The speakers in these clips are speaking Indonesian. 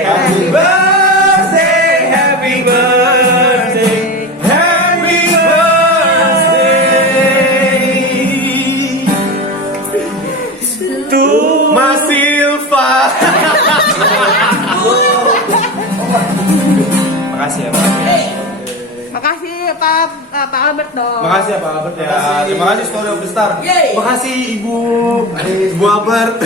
Happy birthday, happy birthday, happy birthday to Mas Silva. Makasih ya Pak. Makasih Pak Albert dong. Makasih ya Pak Albert ya. Terima kasih Story of the Star. Makasih Ibu Albert.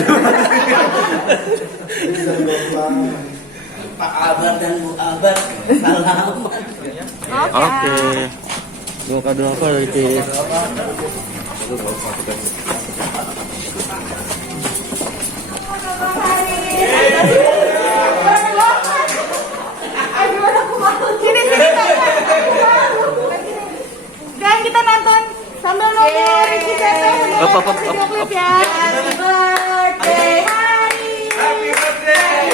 Pak Albert dan Bu Albert, salaman. Oke. Dua kado apa itu? Dan kita nonton sambil nunggu Ricky Tete video klip ya. Happy birthday Hari. Happy birthday.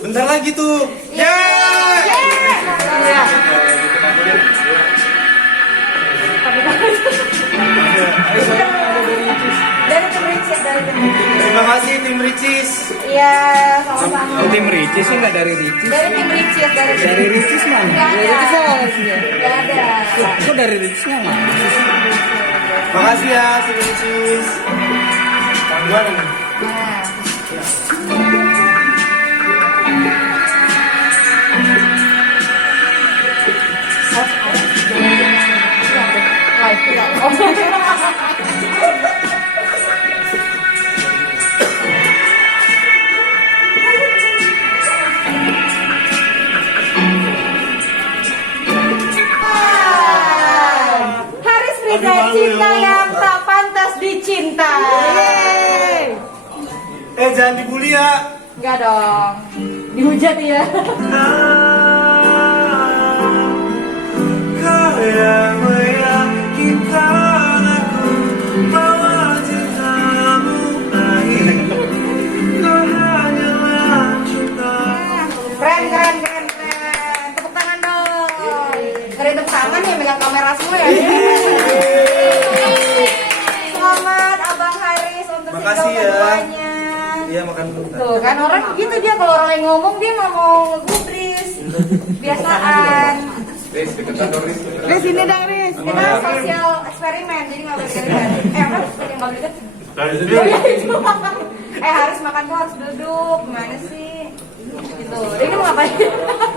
Bentar lagi tuh. Dari tim Ricis, Terima kasih tim Ricis. Iya, sama-sama. Tim Ricis sih nggak dari Ricis. Dari tim Ricis, Dari Ricis mana? Nggak Dari Ricis ada. apa sih? Nggak ada. Kok dari Ricisnya mana? Makasih ya tim Ricis. Tangguan ini. Nah. Haris Riza, cinta yang tak pantas dicinta. Jangan dibully ya. Enggak dong. Dihujat ya. Kau yang meyakinkan aku bahwa cintamu baik. Kau hanyalah cinta. Keren. Tepuk tangan dong. Dari tepuk tangan ya, megang kamera semua ya. Selamat Abang Haris untuk Makasih single ya. keduanya. Iya makan dulu. Tuh kan orang gitu dia, kalau orang yang ngomong dia nggak mau ngegubris. Biasaan. Riz, deketan dong Riz. Riz ini dong Riz. Kita sosial eksperimen, jadi nggak boleh deket. Apa? Yang nggak boleh deket. Harus makan tuh harus duduk. Gimana sih? Gitu. Ini mau ngapain?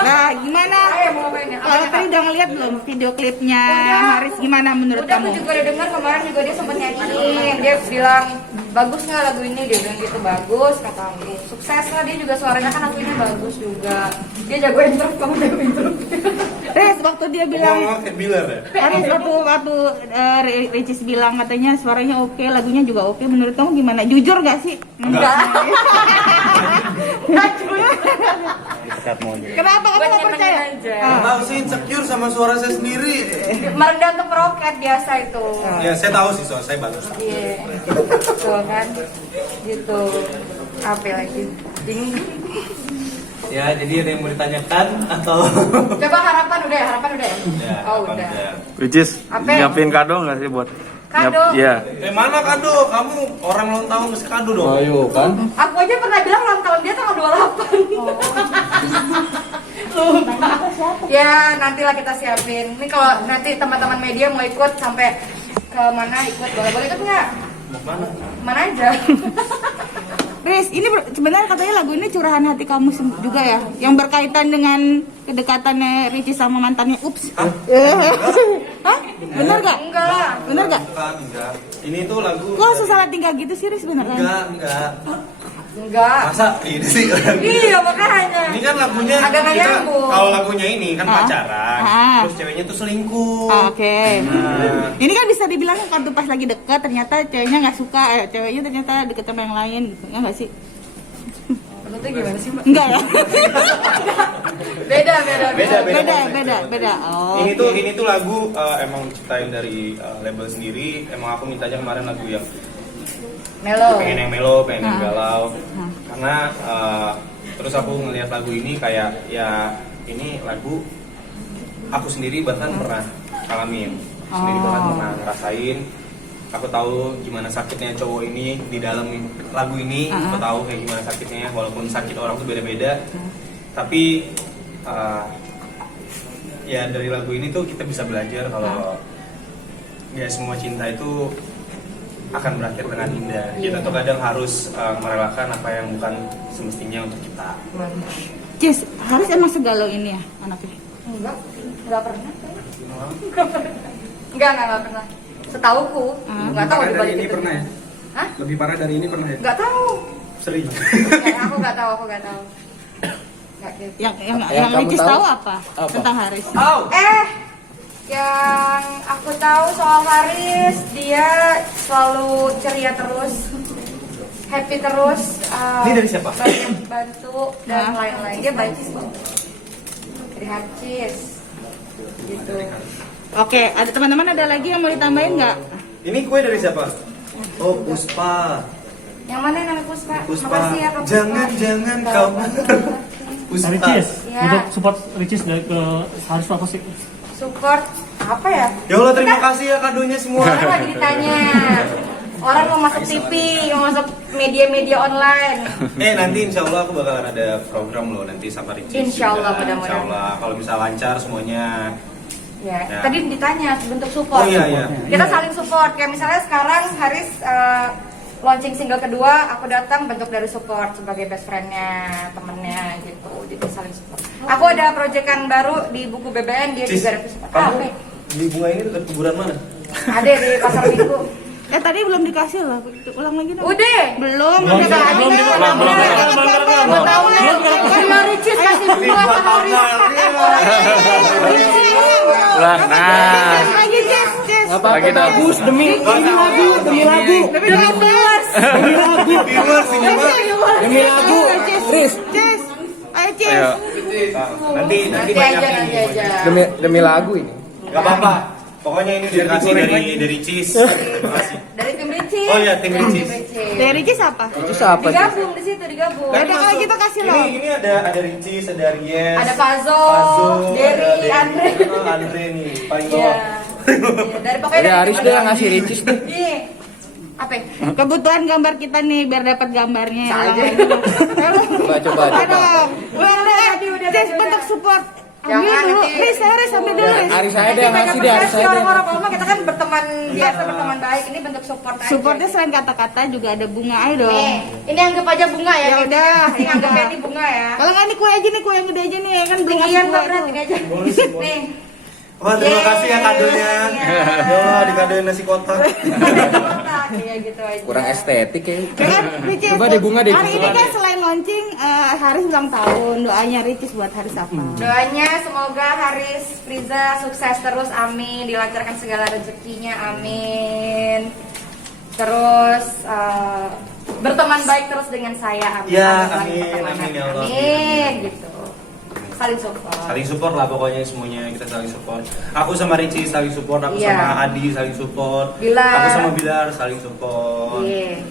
Nah, gimana? Mau ngapain ya? Kalau tadi udah ngeliat belum video klipnya Haris, gimana menurut Udah, kamu? aku juga udah dengar kemarin juga dia sempat nyanyiin. Dia bilang bagus nggak lagu ini, dia bilang gitu bagus kata aku. Sukses lah, dia juga suaranya kan lagunya bagus juga. Dia jago intro, kamu jago intro. Riz, waktu dia bilang, Kayak Bilar ya. Haris waktu Ricis bilang katanya suaranya oke, lagunya juga oke. Menurut kamu gimana? Jujur gak sih? Enggak. Kenapa kamu gak percaya? Aja. Tahu sih insecure sama suara saya sendiri. Merendah ke meroket biasa itu. Ya saya tahu sih suara saya bagus. Iya. Betul kan? Gitu. Apa lagi? Bingung. Ya jadi ada yang mau ditanyakan atau? Coba harapan udah ya? Oh udah. Ricis, Apa? nyiapin kado nggak sih buat? Kado? Iya. Mana kado? Kamu orang ulang tahun mesti kado dong. Ayo kan. Aku aja pernah bilang ulang tahun dia tanggal 28. Lupa. Ya nantilah kita siapin. Ini kalau nanti teman-teman media mau ikut sampai ke mana ikut, boleh ikut nggak? Mana aja. Riz, ini sebenarnya katanya lagu ini curahan hati kamu juga ya? Yang berkaitan dengan kedekatannya Ricis sama mantannya. Ups. Hah? Bener gak? Enggak lah. Bener gak? Enggak. Ini tuh lagu. Kok langsung salah tinggal gitu sih Riz beneran? Enggak. Masa ini sih? Iya makanya. Ini kan lagunya Agak nggak kita, nyambung. kalau lagunya ini kan pacaran, terus ceweknya tuh selingkuh. Oke. Ini kan bisa dibilang waktu pas lagi deket ternyata ceweknya nggak suka, ceweknya ternyata deket sama yang lain gitu, ya nggak sih? Maksudnya gimana sih mbak? Enggak ya? Beda. Oh. Ini tuh lagu emang diciptain dari label sendiri. Emang aku mintanya kemarin lagu yang Melo. pengen yang melo, pengen yang galau. Karena terus aku ngelihat lagu ini kayak ya ini lagu aku sendiri bahkan pernah ngalamin, sendiri bahkan pernah ngerasain. aku tahu gimana sakitnya cowok ini di dalam lagu ini. Aku tahu kayak gimana sakitnya, walaupun sakit orang tuh beda-beda. Tapi ya dari lagu ini tuh kita bisa belajar kalau ya semua cinta itu akan berakhir dengan indah. Kita tuh kadang harus merelakan apa yang bukan semestinya untuk kita. Cis, Haris emang segalau ini ya anaknya? Enggak pernah. Enggak pernah. Setauku, enggak tahu Parah di dari balik ini itu. pernah ya? Hah? Lebih parah dari ini pernah ya? Enggak tahu. Sering. Aku enggak tahu. Enggak gitu. Yang Ricis tahu apa tentang Haris? Yang aku tahu soal Haris, dia selalu ceria terus, happy terus. Ini dari siapa? Banyak bantu dan lain-lain. Dia bancis loh. Dari Haris. Gitu. Oke, ada teman-teman ada lagi yang mau ditambahin nggak? Ini kue dari siapa? Oh, Puspa. Yang mana yang namanya Puspa? Puspa. Makasih ya Kak Puspa. Jangan kau. Puspa. Ricis, Ya. untuk support Ricis dari ke Haris apa sih? Support apa ya? Ya Allah, terima kasih ya kadonya semua. Orang lagi ditanya. Orang mau masuk TV, mau masuk media-media online. Nanti insya Allah aku bakalan ada program loh nanti sama Ricis. Insya Allah, juga. mudah-mudahan. Insya Allah kalau bisa lancar semuanya. Ya, Ya. tadi ditanya bentuk support. Oh iya. Kita saling support. Kayak misalnya sekarang Haris launching single kedua, aku datang bentuk dari support sebagai best friend-nya, temennya gitu. Jadi saling support. Aku ada proyekan baru di buku BBN, dia Cis, juga ada support. kamu di bunga ini dekat kuburan mana? Ada di pasar Minggu. Tadi belum dikasih loh. Ulang lagi dong. Udah. Belum. Belum, Mau tahu nih? Kalau Ricis kasih bunga ke Haris. Lah, nah. Lagi Cis. Lagi bagus demi lagu. Viewers ini mah. Demi lagu. Riz, Cis. Ayo Cis. Ayo. Nanti Nanti banyak aja, nanti ini. aja. demi lagu ini. Gak apa-apa. Pokoknya ini udah kasih dari Cis. Terima kasih. Dari tim Ricis. Oh iya, tim Ricis. Dari Ricis apa? Itu siapa sih? Digabung di situ, digabung. Udah kalau gitu kasih loh. Ini ada Ricis, ada Ries. Ada Fazo, Derry, Andre. Andre nih, paling Iya. bawah. Iya, dari pokoknya Dari dari Haris tim deh yang ada. ngasih Ricis deh. Iya. Apa? ya? Kebutuhan gambar kita nih biar dapat gambarnya. Saja. Coba. Aduh. Udah. Cis bentuk support. Jangan Ambil dulu. nanti. Riz, ambil dulu Riz. Haris saya deh yang ngasih deh, Haris saya deh. Orang-orang lama kita kan berteman biasa, berteman baik. Ini bentuk support aja. Supportnya selain kata-kata juga ada bunga ayo dong. Ini anggap aja bunga ya. Ya udah, Ini anggapnya ini bunga ya. Kalau nggak ini kue aja nih, kue yang gede aja nih kan belum Tinggian ngasih Mbak kue Berat, tuh. ini aja. Nih. Wah, terima kasih ya kadonya. Iya. Ya Allah, dikadoin nasi kotak. Iya gitu aja. Kurang estetik ya. Kan, Ricis, Coba deh bunga deh. hari ini kan selain launching Haris ulang tahun, doanya Ricis buat Haris apa? Doanya semoga Haris Friza sukses terus, amin. Dilancarkan segala rezekinya, amin. Terus berteman baik terus dengan saya, amin. Ya, Ada amin, pertemanan. amin, ya Allah. Amin, gitu. Saling support. Saling support lah pokoknya semuanya kita saling support. Aku sama Ricis saling support, aku Iya. sama Adi saling support. Bilar. Aku sama Bilar saling support. Iya.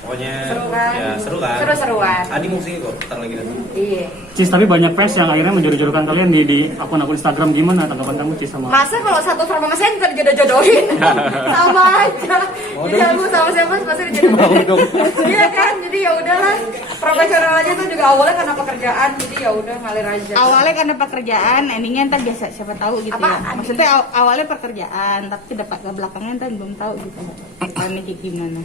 Pokoknya Seru kan? ya seru kan? Seru-seruan. Adi mau sini kok, ntar lagi datang. Iya. Cis, tapi banyak fans yang akhirnya menjodoh-jodohkan kalian di akun-akun Instagram. Gimana tanggapan kamu Cis sama? Masa kalau satu sama saya juga dijodoh-jodohin? Sama aja. Jadi aku sama siapa pasti dijodohin. Iya kan? Jadi ya udahlah. Profesional aja tuh juga awalnya karena pekerjaan, jadi ya udah ngalir aja. Awalnya karena pekerjaan, endingnya ntar biasa siapa tahu gitu ya. Apaan? Maksudnya awalnya pekerjaan, tapi ke belakangnya ntar belum tahu gitu. Ceritanya kayak gimana.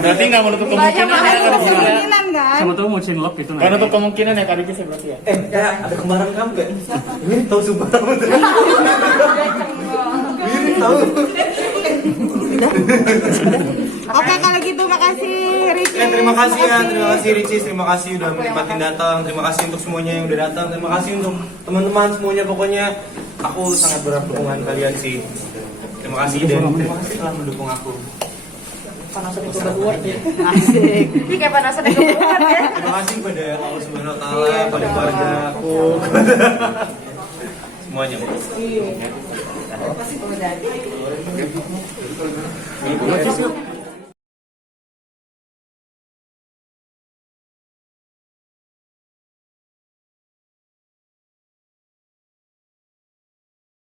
Berarti nggak menutup Banyak banget Kemungkinan kan? Sama tuh mau cinlok gitu. Karena untuk kemungkinan ya tadi sih berarti ya. Ya, ada kembaran kamu gak? Ini tahu sumpah kamu tuh. Ini tahu. Oke kalau gitu makasih Ricis. Terima kasih ya, terima kasih Ricis, terima kasih udah menyempetin datang, terima kasih untuk semuanya yang udah datang, terima kasih untuk teman-teman semuanya, pokoknya aku sangat berharap dukungan kalian sih. Terima kasih dan terima kasih telah mendukung aku. Panasan itu berdua ya. Asik. Ini kayak panasan itu berdua ya. Terima kasih pada Allah Subhanahu Wa Taala, pada keluarga aku, semuanya. Iya.